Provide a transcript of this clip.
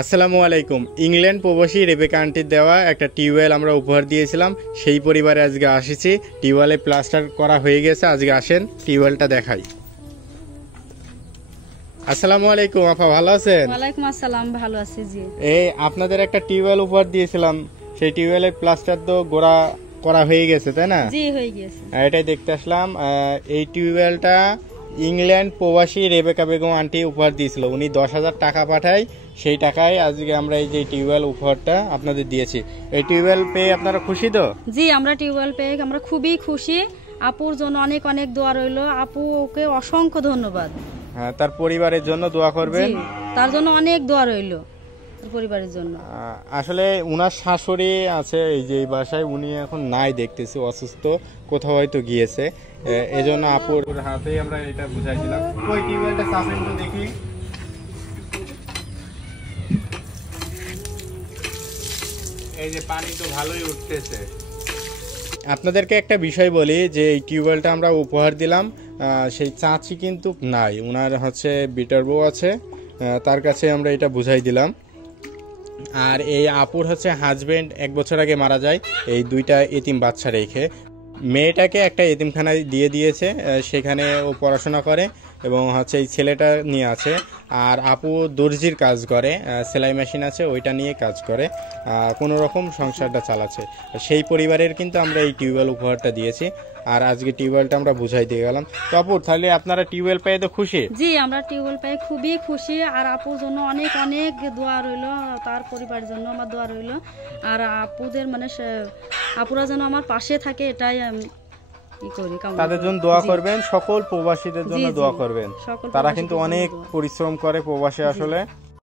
আসসালামু আলাইকুম। ইংল্যান্ড প্রবাসী রেবেকা আন্টির দেওয়া একটা টিউবওয়েল আমরা উপহার দিয়েছিলাম, সেই পরিবারে আজকে আসিছি। টিউবওয়েলে প্লাস্টার করা হয়ে গেছে, আজকে আসেন টিউবওয়েলটা দেখাই। আসসালামু আলাইকুম আপা, ভালো আছেন? ওয়ালাইকুম আসসালাম, ভালো আছি জি। এই আপনাদের একটা টিউবওয়েল উপহার দিয়েছিলাম, সেই টিউবওয়েলের প্লাস্টার তো গোড়া করা হয়ে গেছে তাই না? জি, হয়ে গেছে। এটাই দেখতে আসলাম। এই টিউবওয়েলটা ইংল্যান্ড প্রবাসী রেবেকা বেগম আন্টি উপহার দিয়েছিল, উনি 10,000 টাকা পাঠায়, সেই টাকায় আজকে আমরা এই যে টিউবওয়েল উপহারটা আপনাদের দিয়েছি। এই টিউবওয়েল পেয়ে আপনারা খুশি তো? জি, আমরা টিউবওয়েল পেয়ে আমরা খুবই খুশি। আপুর জন্য অনেক অনেক দোয়া রইলো, আপুকে অসংখ্য ধন্যবাদ। হ্যাঁ, তার পরিবারের জন্য দোয়া করবেন। জি, তার জন্য অনেক দোয়া রইলো, তার পরিবারের জন্য। আসলে উনার শাশুড়ি আছে এই যে এই বাসায়, উনি এখন নাই দেখতেছি, অসুস্থ, কোথাও হয়তো গিয়েছে, এজন্য আপুর হাতেই আমরা এটা বুঝাইছিলাম। ওই টিউবওয়েলটা চাপেন তো দেখি। এই যে পানি তো ভালোই উঠতেছে। আপনাদেরকে একটা বিষয় বলি যে এই টিউবওয়েলটা আমরা উপহার দিলাম, সেই চাচি কিন্তু নাই, উনার হচ্ছে বিটার বউ আছে, তার কাছে আমরা এটা বুঝাই দিলাম। আর এই আপুর হচ্ছে হাজবেন্ড 1 বছর আগে মারা যায়, এই 2টা এতিম বাচ্চা রেখে। মেয়েটাকে একটা এতিমখানায় দিয়ে দিয়েছে, সেখানে ও পড়াশোনা করে এবং হচ্ছে এই ছেলেটা নিয়ে আছে। আর আপু দর্জির কাজ করে, সেলাই মেশিন আছে, ওইটা নিয়ে কাজ করে, কোনো রকম সংসারটা চালাচ্ছে। সেই পরিবারের কিন্তু আমরা এই টিউবওয়েল উপহারটা দিয়েছি, আর আজকে টিউবওয়েলটা আমরা বুঝাই দিয়ে গেলাম। তো আপু, তাহলে আপনারা টিউবওয়েল পেয়ে তো খুশি? জি, আমরা টিউবওয়েল পেয়ে খুবই খুশি। আর আপুর জন্য অনেক অনেক দোয়া রইলো, তার পরিবারের জন্য আমার দোয়া রইলো। আর আপুদের মানে আপুরা যেন আমার পাশে থাকে, এটাই আমি তাদের জন্য দোয়া করবেন, সকল প্রবাসীদের জন্য দোয়া করবেন। তারা কিন্তু অনেক পরিশ্রম করে প্রবাসে আসলে।